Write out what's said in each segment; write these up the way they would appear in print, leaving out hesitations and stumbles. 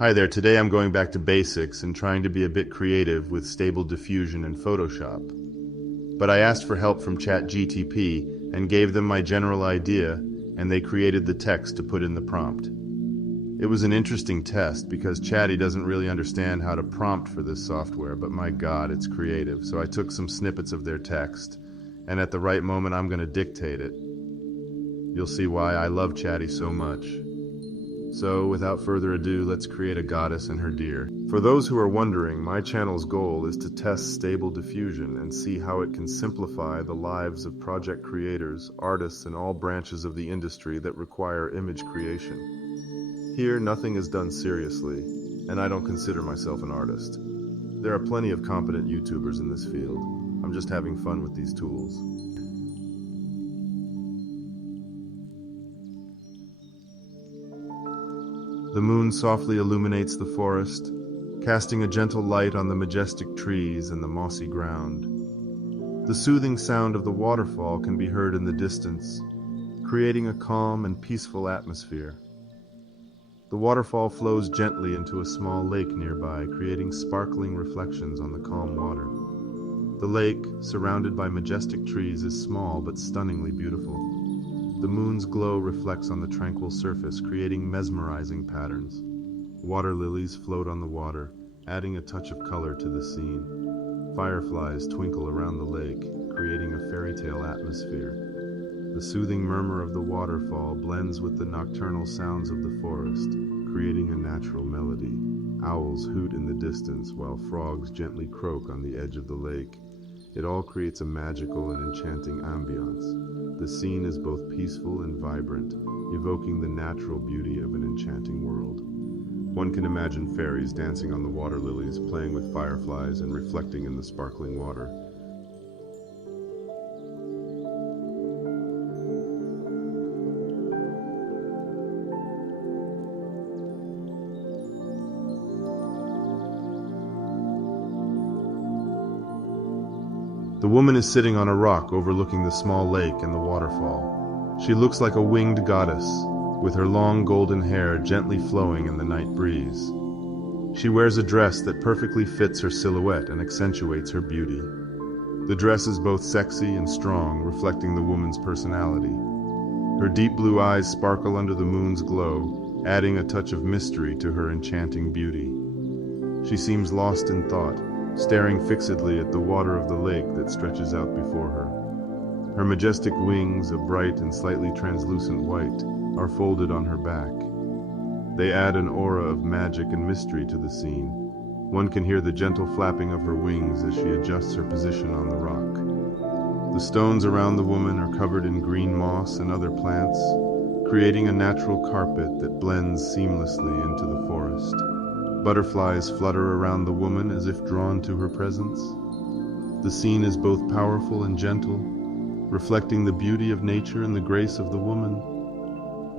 Hi there, today I'm going back to basics and trying to be a bit creative with Stable Diffusion and Photoshop. But I asked for help from GPT and gave them my general idea, and they created the text to put in the prompt. It was an interesting test because Chatty doesn't really understand how to prompt for this software, but my God, it's creative. So I took some snippets of their text, and at the right moment I'm going to dictate it. You'll see why I love Chatty so much. So, without further ado, let's create a goddess and her deer. For those who are wondering, my channel's goal is to test Stable Diffusion and see how it can simplify the lives of project creators, artists, and all branches of the industry that require image creation. Here, nothing is done seriously, and I don't consider myself an artist. There are plenty of competent YouTubers in this field. I'm just having fun with these tools. The moon softly illuminates the forest, casting a gentle light on the majestic trees and the mossy ground. The soothing sound of the waterfall can be heard in the distance, creating a calm and peaceful atmosphere. The waterfall flows gently into a small lake nearby, creating sparkling reflections on the calm water. The lake, surrounded by majestic trees, is small but stunningly beautiful. The moon's glow reflects on the tranquil surface, creating mesmerizing patterns. Water lilies float on the water, adding a touch of color to the scene. Fireflies twinkle around the lake, creating a fairy tale atmosphere. The soothing murmur of the waterfall blends with the nocturnal sounds of the forest, creating a natural melody. Owls hoot in the distance, while frogs gently croak on the edge of the lake. It all creates a magical and enchanting ambiance. The scene is both peaceful and vibrant, evoking the natural beauty of an enchanting world. One can imagine fairies dancing on the water lilies, playing with fireflies, and reflecting in the sparkling water. The woman is sitting on a rock overlooking the small lake and the waterfall. She looks like a winged goddess, with her long golden hair gently flowing in the night breeze. She wears a dress that perfectly fits her silhouette and accentuates her beauty. The dress is both sexy and strong, reflecting the woman's personality. Her deep blue eyes sparkle under the moon's glow, adding a touch of mystery to her enchanting beauty. She seems lost in thought, staring fixedly at the water of the lake that stretches out before her. Her majestic wings, of bright and slightly translucent white, are folded on her back. They add an aura of magic and mystery to the scene. One can hear the gentle flapping of her wings as she adjusts her position on the rock. The stones around the woman are covered in green moss and other plants, creating a natural carpet that blends seamlessly into the forest. Butterflies flutter around the woman as if drawn to her presence. The scene is both powerful and gentle, reflecting the beauty of nature and the grace of the woman.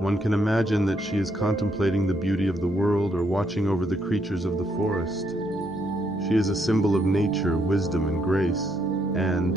One can imagine that she is contemplating the beauty of the world or watching over the creatures of the forest. She is a symbol of nature, wisdom, and grace, and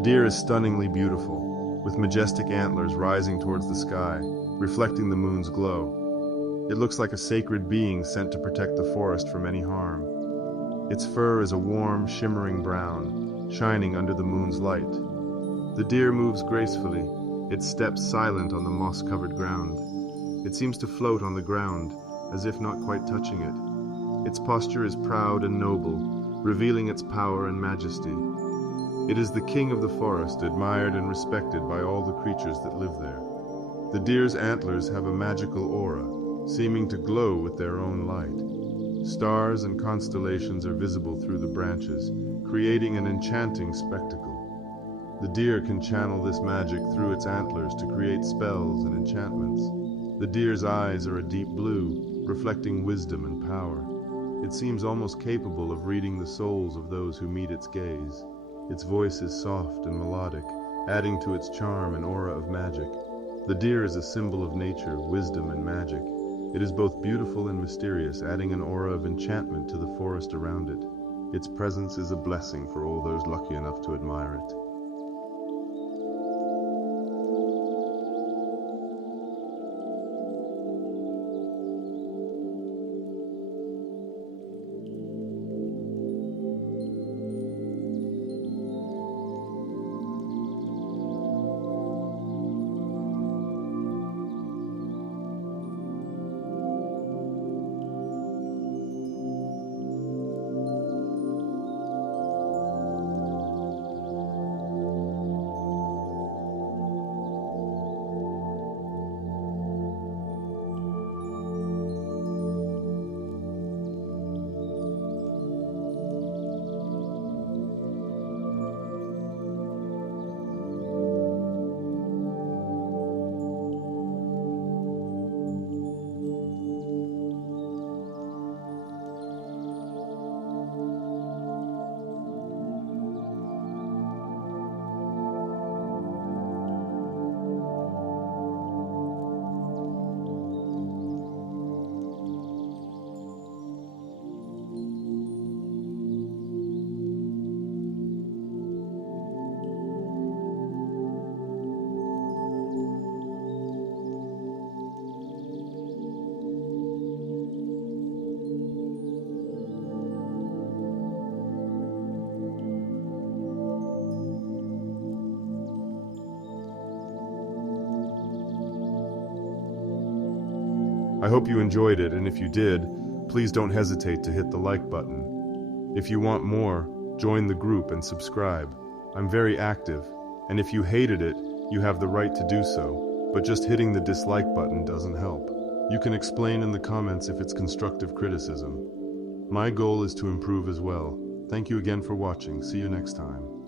deer is stunningly beautiful, with majestic antlers rising towards the sky, reflecting the moon's glow. It looks like a sacred being sent to protect the forest from any harm. Its fur is a warm, shimmering brown, shining under the moon's light. The deer moves gracefully, its steps silent on the moss-covered ground. It seems to float on the ground, as if not quite touching it. Its posture is proud and noble, revealing its power and majesty. It is the king of the forest, admired and respected by all the creatures that live there. The deer's antlers have a magical aura, seeming to glow with their own light. Stars and constellations are visible through the branches, creating an enchanting spectacle. The deer can channel this magic through its antlers to create spells and enchantments. The deer's eyes are a deep blue, reflecting wisdom and power. It seems almost capable of reading the souls of those who meet its gaze. Its voice is soft and melodic, adding to its charm an aura of magic. The deer is a symbol of nature, wisdom, and magic. It is both beautiful and mysterious, adding an aura of enchantment to the forest around it. Its presence is a blessing for all those lucky enough to admire it. I hope you enjoyed it, and if you did, please don't hesitate to hit the like button. If you want more, join the group and subscribe. I'm very active, and if you hated it, you have the right to do so, but just hitting the dislike button doesn't help. You can explain in the comments if it's constructive criticism. My goal is to improve as well. Thank you again for watching. See you next time.